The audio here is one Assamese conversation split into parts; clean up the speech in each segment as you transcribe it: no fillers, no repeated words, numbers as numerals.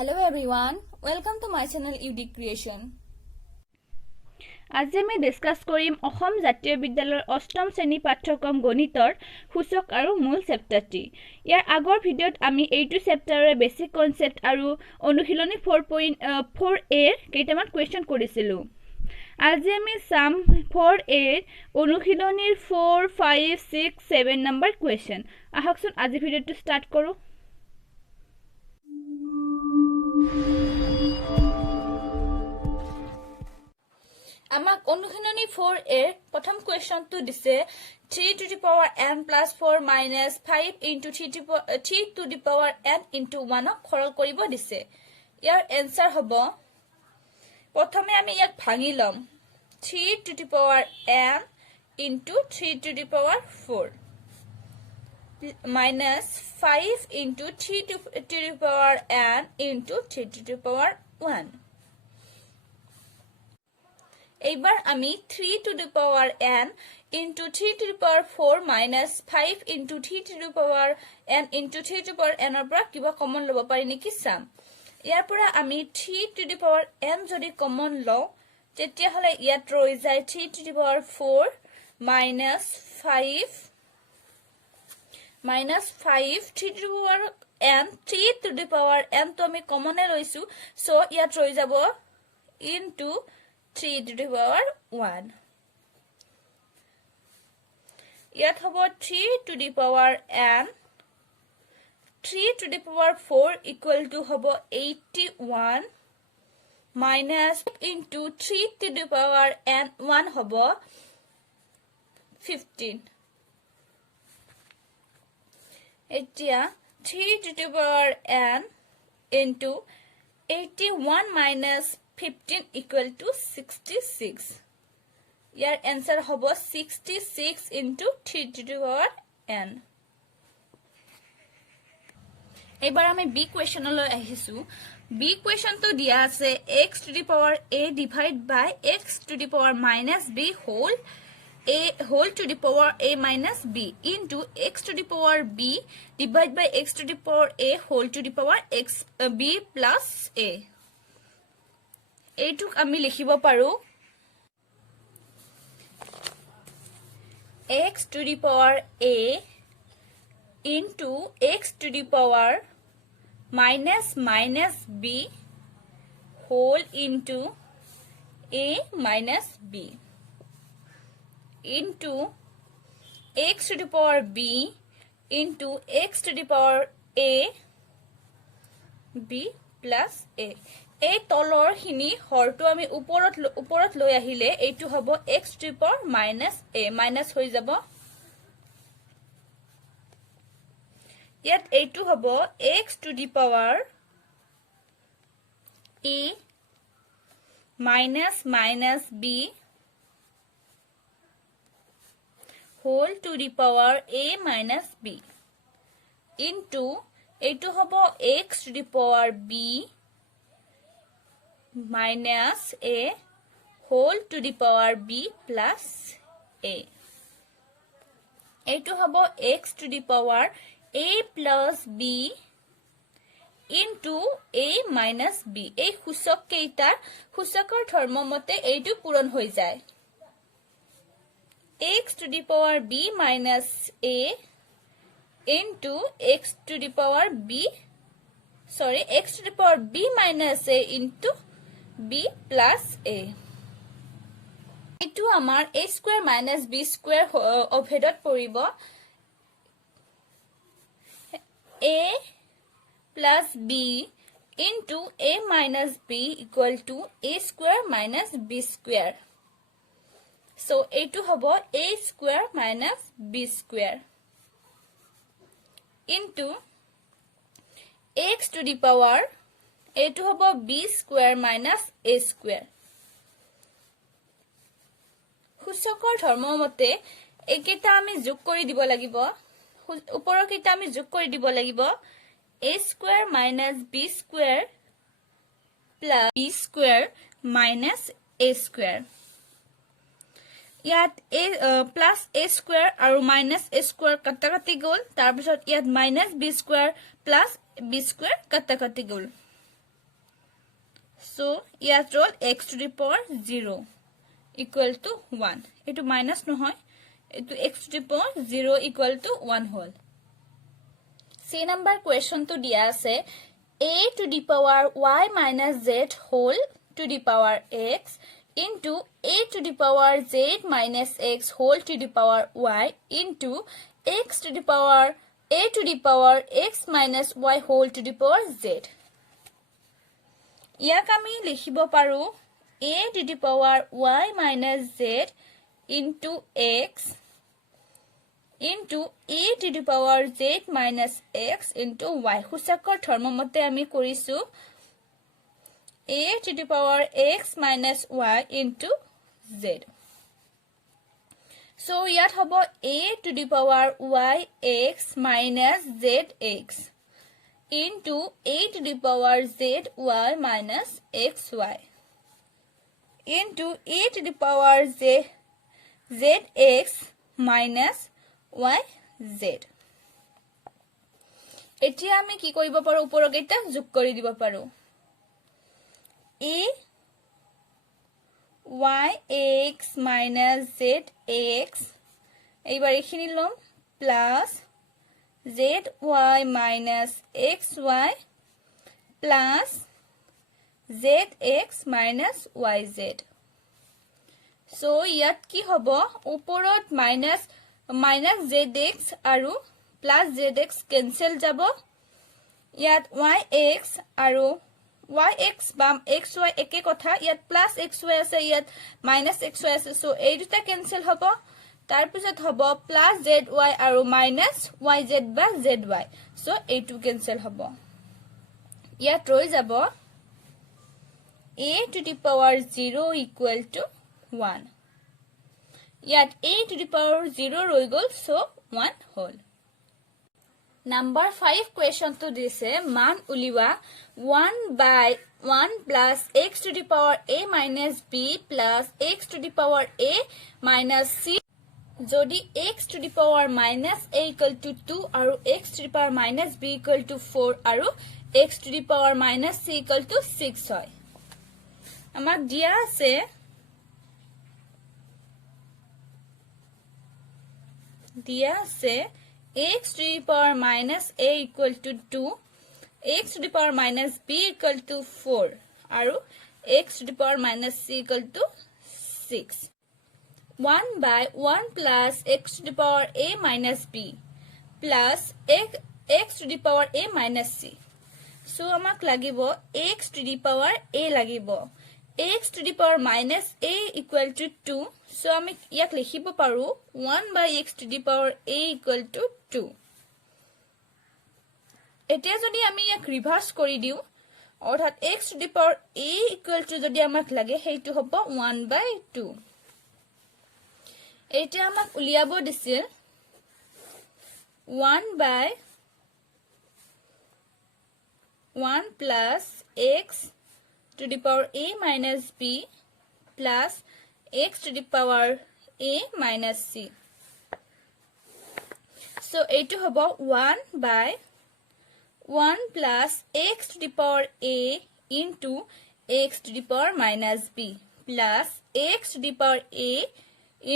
Hello everyone, welcome to my channel Unique Creation. আজি আমি ডিসকাস কৰিম অসম জাতীয় বিদ্যালয়ৰ অষ্টম শ্ৰেণী পাঠ্যক্ৰম গণিতৰ সূচক আৰু মূল চেপ্টাৰটি। ইয়াৰ আগৰ ভিডিঅ'ত আমি এইটো চেপ্টাৰৰ বেসিক কনসেপ্ট আৰু অনুশীলনী 4.4a ৰ কেইটামান কোৱেশ্চন কৰিছিলো। আজি আমি সাম 4a অনুশীলনীৰ 4, 5, 6, 7 নম্বৰ কোৱেশ্চন। আহকচোন আজি ভিডিঅ'টো ষ্টাৰ্ট কৰো। আমাক অনুশীলনী 4a প্ৰথম কোৱেশ্চনটো দিছে 3 to the power n plus 4 minus 5 into 3 to the power n into 1 সৰল কৰিব দিছে। ইয়াৰ এনসাৰ হ'ব প্ৰথমে আমি ইয়াক ভাঙি লম 3 to the power n into 3 to the power 4 minus 5 into 3 to the power n into 3 to the power 1 এইবাৰ আমি 3 to the power n into 3 to the power 4 minus 5 into 3 to the power n into 3 to the power n পৰা কিবা কমন লব পাৰি নেকি চাম। ইয়াৰ পৰা আমি 3 to the power n যদি কমন লও তেতিয়া হলে ইয়াত ৰৈ যায় 3 to the power 4 minus 5 3 to the power n 3 to the power n তো আমি কমনে লৈছো সো ইয়াত ৰৈ যাব into 3 to the power 1 ইয়াত হ'ব 3 to the power n 3 to the power 4 equal to হ'ব 81 minus into 3 to the power n 1 হ'ব 15 এতিয়া 3 to the power n into 81 minus 15 equal to 66 year answer হ'ব 66 into 3 to the power n এবাৰ আমি বি কোৱেশ্চনলৈ আহিছো বি কোৱেশ্চনটো দিয়া আছে x to the power a divide by x to the power minus b whole to the power a minus b into x to the power b divide by x to the power a whole to the power x b plus a এইটুক আমি লিখিব পাৰো x to the power a into x to the power minus b whole into a minus b into x to the power b into x to the power a b plus a এই তলৰ খিনি হৰটো আমি ওপৰত লৈ আহিলে এইটো হ'ব x to the power minus a minus হৈ যাব ইয়াত এইটো হ'ব x to the power a minus b whole to the power a minus b into এইটো হ'ব x to the power b minus a whole to the power b plus a এইটো হ'ব x to the power a plus b into a minus b এই সূচক কেইটাৰ সূচকৰ ধৰ্ম মতে এইটো পূৰণ হৈ যায় x to the power b minus a into x to the power b minus a into b plus a এইটো আমাৰ a square minus b square অভেদত পৰিব a plus b into a minus b equal to a square minus b square so এইটো হ'ব a square minus b square into x to the power এইটো হ'ব b square minus a square সূচকৰ ধৰ্ম মতে একেটা আমি যোগ কৰি দিব লাগিব ওপৰৰ কেইটা আমি যোগ কৰি দিব লাগিব a square minus b square plus b square minus a square ইয়াত a plus a square আৰু minus a square কাটাকাটি গল তাৰ পিছত ইয়াত minus b square plus b square কাটাকাটি গল So ইয়াত ৰল x to the power 0 equal to 1 এটো মাইনাস নহয় এটো x to the power 0 equal to 1 hall C number question to দিয়া আছে a to the power y minus z whole to the power x into a to the power z minus x whole to the power y into x to the power a to the power x minus y whole to the power z. ইয়াক আমি লিখিব পাৰো a to the power y minus z into x into a to the power z minus x into y. হুসাকৰ ধৰ্মমতে আমি কৰিছো a to the power x minus y into z. So ইয়াত হ'ব a to the power y x minus z x into a to the power z y minus x y into a to the power z x minus y z. এতিয়া আমি কি কৰিব পাৰো ওপৰকেইটা যোগ কৰি দিব পাৰো a y x minus z x এইবাৰ এখিনি লম plus z y minus x y plus z x minus y z. So ইয়াত কি হ'ব ওপৰত minus z x আৰু plus z x cancel যাব ইয়াত y x আৰু y x বাম x y একে কথা ইয়াত plus x y আছে ইয়াত minus x y আছে so এই দুটা cancel হ'ব তাৰ পিছত হ'ব plus z y আৰু minus y z বা z y so এইটো cancel হ'ব ইয়াত ৰৈ যাব a to the power 0 equal to 1 ইয়াত a to the power 0 ৰৈ গল so 1 hall Number 5 question to দিছে মান উলিওৱা 1 by 1 plus x to the power a minus b plus x to the power a minus c যদি x to the power minus a equal to 2 আৰু x to the power minus b equal to 4 আৰু x to the power minus c equal to 6 হয় আমাক দিয়া আছে x to the power minus a equal to 2 x to the power minus b equal to 4 আৰু x to the power minus c equal to 6 1 by 1 plus x to the power a minus b plus x to the power a minus c so আমাক লাগিব x to the power a লাগিব x to the power minus a equal to 2 so আমি ইয়াক লিখিব পাৰো 1 by x to the power a equal to 2 এতিয়া যদি আমি ইয়াক ৰিভাৰ্স কৰি দিও অৰ্থাৎ x to the power a equal to যদি আমাক লাগে হেইটো হ'ব 1 by 2 এতিয়া আমাক উলিয়াব দিছিল 1 by 1 plus x to the power a minus b plus x to the power a minus c so এইটো হ'ব 1 by 1 plus x to the power a into x to the power minus b plus x to the power a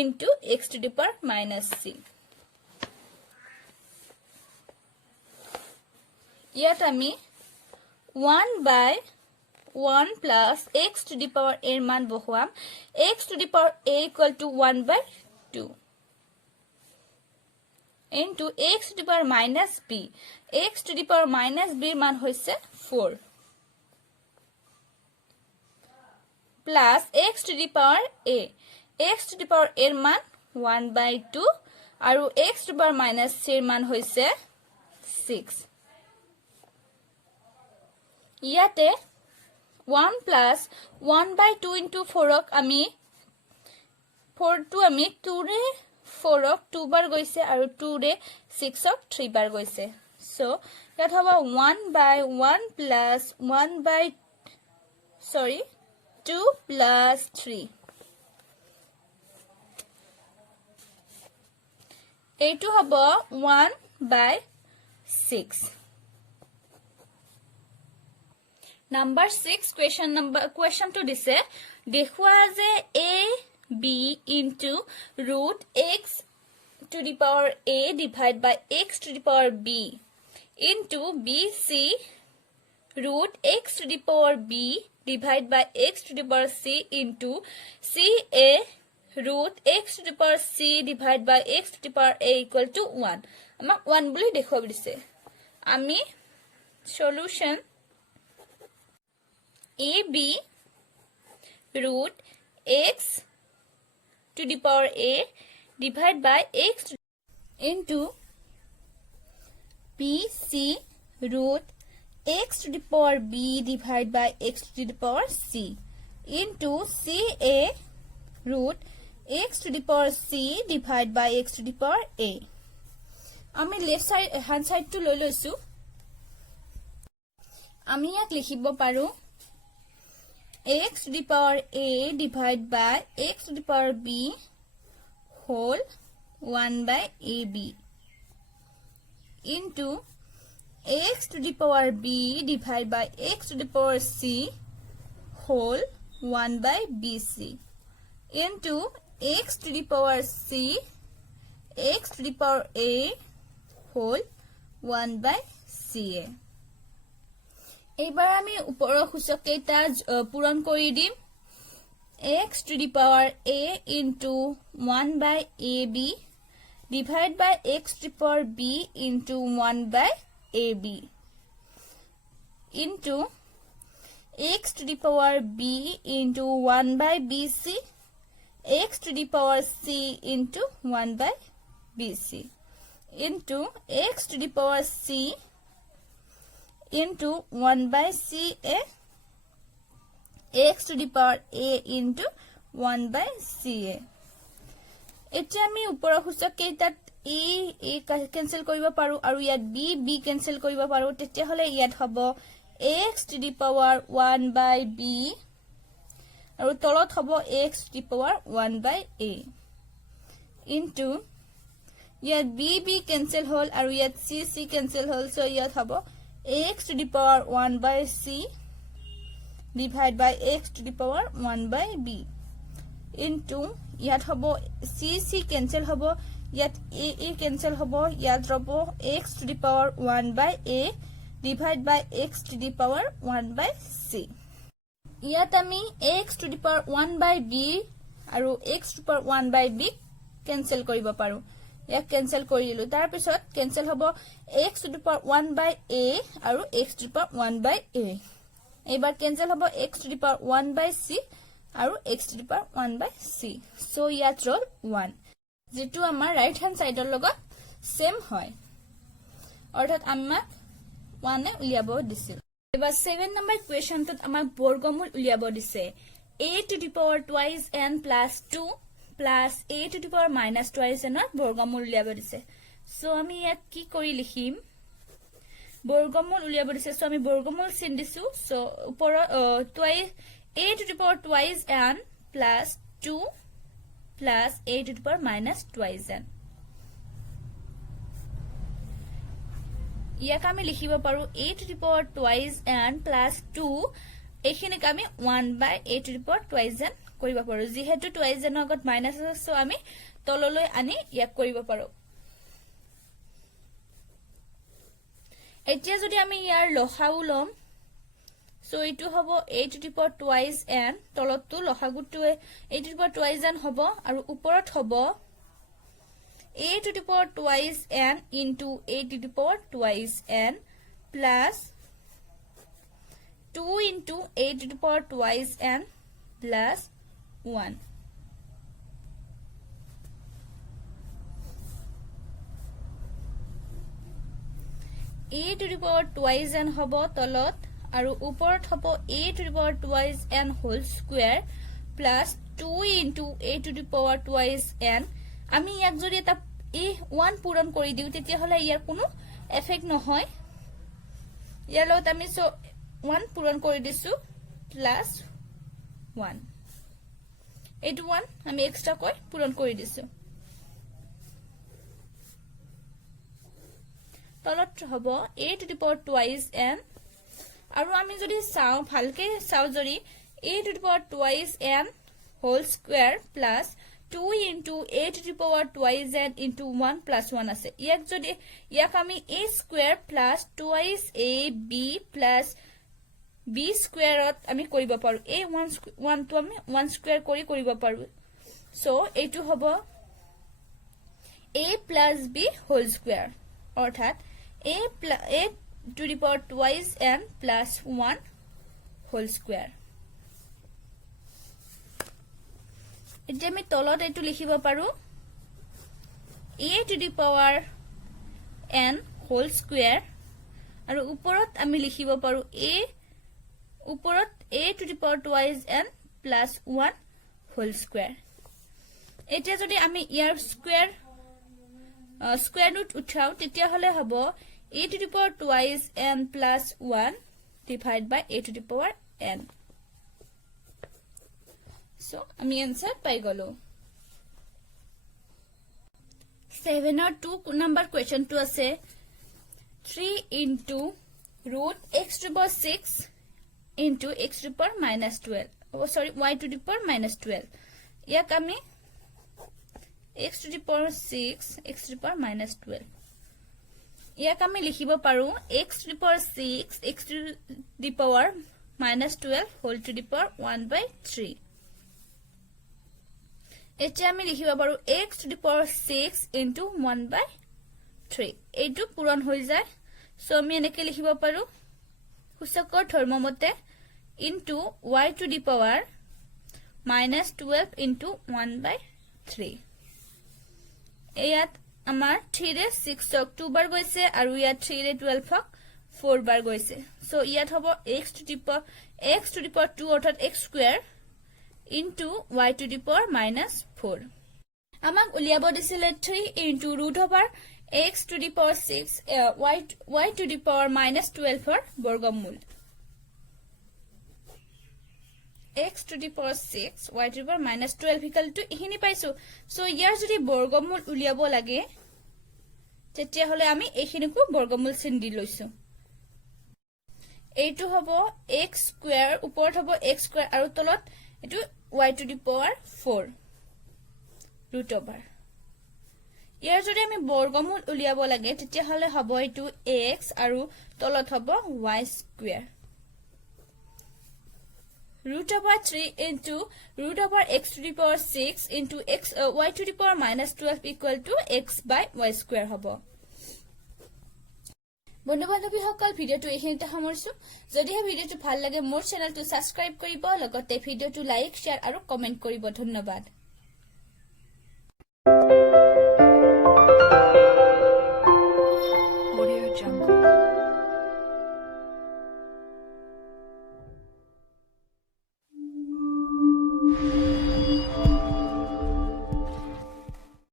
into x to the power minus c ইয়াত আমি 1 by 1 plus x to the power a মান বহাম x to the power a equal to 1 by 2 into x to the power minus b x to the power minus b মান হৈছে 4 plus x to the power a x to the power a মান 1 by 2 আৰু x to the power minus c মান হৈছে 6 ইয়াতে 1 plus 1 by 2 into 4 ক আমি 4 to আমি 2 ৰে 4 ক 2 বাৰ গৈছে আৰু 2 ৰে 6 ক 3 বাৰ গৈছে so ইয়াত হ'ব 1 by 1 plus 1 by 2 plus 3 এইটো হ'ব 1 by 6 Number 6 question to দিছে দেখুৱা যে a b into root x to the power a divided by x to the power b into bc root x to the power b divided by x to the power c into ca root x to the power c divided by x to the power a equal to 1 আমাক 1 বুলি দেখুৱাব দিছে আমি solution ab root x to the power a divided by x into bc root x to the power b divided by x to the power c into ca root x to the power c divided by x to the power a. আমি left side hand side to লৈ লৈছো আমি ইয়াক লিখিব পাৰো x to the power a divided by x to the power b whole 1 by ab into x to the power b divided by x to the power c whole 1 by bc into x to the power c x to the power a whole 1 by ca. এইবাৰ আমি ওপৰৰ সূচক কেইটা পূৰণ কৰি দিম x to the power a into 1 by ab divided by x to the power b into 1 by ab into x to the power b into 1 by bc x to the power c into 1 by bc into x to the power c into 1 by ca x to the power a into 1 by ca. এতিয়া আমি ওপৰৰ সূচক কেইটাত a cancel কৰিব পাৰো আৰু ইয়াত b cancel কৰিব পাৰো তেতিয়া হলে ইয়াত হ'ব x to the power 1 by b আৰু তলত হ'ব x to the power 1 by a into ইয়াত b cancel হল আৰু ইয়াত c cancel হল so ইয়াত হ'ব x to the power 1 by c divided by x to the power 1 by b into ইয়াত হব c cancel হব ইয়াত a cancel হব ইয়াত ৰব x to the power 1 by a divided by x to the power 1 by c ইয়াত আমি x to the power 1 by b আৰু x to the power 1 by b cancel কৰিব পাৰো ইয়াক cancel কৰি দিলো তাৰ পিছত cancel হ'ব x to the power 1 by a আৰু x to the power 1 by a এবাৰ cancel হ'ব x to the power 1 by c আৰু x to the power 1 by c so ইয়াত ৰল 1 যেটো আমাৰ ৰাইট হ্যান্ড সাইডৰ লগত সেম হয় অৰ্থাৎ আমাক 1 এ উলিয়াব দিছিল এবাৰ 7 নম্বৰ কোৱেশ্চনটোত আমাক বৰ্গমূল উলিয়াব দিছে a to the power twice n plus 2 plus a to the power minus twice n ৰ বৰ্গমূল উলিয়াব দিছে সো আমি ইয়াত কি কৰি লিখিম বৰ্গমূল উলিয়াব দিছে সো আমি বৰ্গমূল চিন দিছো সো ওপৰ twice a to the power twice n plus 2 plus a to the power minus twice n ইয়াক আমি লিখিব পাৰো a to the power twice n plus 2 এখিনিক আমি 1 by a to the power twice n কৰিব পাৰো যেহেতু twice n আগত মাইনাস আছে সো আমি তললৈ আনি ইয়াক কৰিব পাৰো এতিয়া যদি আমি ইয়াৰ লসাগু লম সো ইটো হ'ব a to the power twice n তলতটো লসাগুটোৱে a to the power twice n হ'ব আৰু ওপৰত হ'ব a to the power twice n into a to the power twice n plus 2 into a to the power twice n plus 1 a to the power twice n hobo tolot aru uport hobo a to the power twice n whole square plus 2 into a to the power twice n ami yak jodi eta a 1 puron kori diu tetia hola yar kono effect no hoy yar lot ami so 1 puron kori disu plus 1 এটো 1 আমি এক্সট্রা কই পূরণ কৰি দিছো তলত হ'ব a to the power twice n আৰু আমি যদি চাও ভালকে চাও যদি a to the power twice n whole square plus 2 into a to the power twice n into 1 plus 1 আছে ইয়াক আমি a square plus twice a b plus b square আমি কৰিব পাৰো a 1 to আমি 1 square কৰিব পাৰো so এইটো হ'ব a plus b whole square অৰ্থাৎ a to the power twice n plus 1 whole square এতিয়া আমি তলত এইটো লিখিব পাৰো a to the power n whole square আৰু ওপৰত আমি লিখিব পাৰো ওপৰত a to the power twice n plus 1 whole square এতিয়া যদি আমি ইয়াৰ স্কয়াৰ ৰুট উঠাও তেতিয়া হলে হ'ব a to the power twice n plus 1 divided by a to the power n so আমি आंसर পাই গলো 7 or 2 number question to আছে 3 into root x to the power 6 into x to the power minus 12 oh sorry y to the power minus 12 ইয়াক আমি x to the power 6 x to the power minus 12 ইয়াক আমি লিখিব পাৰো x to the power 6 x to the power minus 12 whole to the power 1/3 এতিয়া আমি লিখিব পাৰো x to the power 6 into 1/3 এইটো পূৰণ হৈ যায় সো আমি এনেকৈ লিখিব পাৰো সূচকৰ ধৰ্মমতে into y to the power minus 12 into 1/3 ইয়াত আমাৰ 3 ৰে 6 ক 2 বাৰ গৈছে আৰু ইয়াত 3 ৰে 12 ক 4 বাৰ গৈছে সো ইয়াত হ'ব x to the power 2 অৰ্থাৎ x square into y to the power minus 4 আমাক উলিয়াব দিছিলে 3 into root over x to the power 6 y to the power minus 12 ৰ বৰ্গমূল x to the power 6 y to the power minus 12 equal to ইখিনি পাইছো সো ইয়াৰ যদি বৰ্গমূল উলিয়াব লাগে তেতিয়া হলে আমি এইখিনিকো বৰ্গমূল চিন দি লৈছো এইটো হ'ব x square ওপৰত হ'ব x square আৰু তলত এটো y to the power 4 root over ইয়াৰ যদি আমি বৰ্গমূল উলিয়াব লাগে তেতিয়া হলে হ'ব এটো x আৰু তলত হ'ব y square root over 3 into root over x to the power 6 into y to the power minus 12 equal to x by y square হ'ব বন্ধু-বান্ধৱী সকল ভিডিওটো এইখিনিতে সামৰিছো যদিহে ভিডিওটো ভাল লাগে মোৰ চেনেলটো সাবস্ক্ৰাইব কৰিব লগতে ভিডিওটো লাইক শেয়াৰ আৰু কমেন্ট কৰিব ধন্যবাদ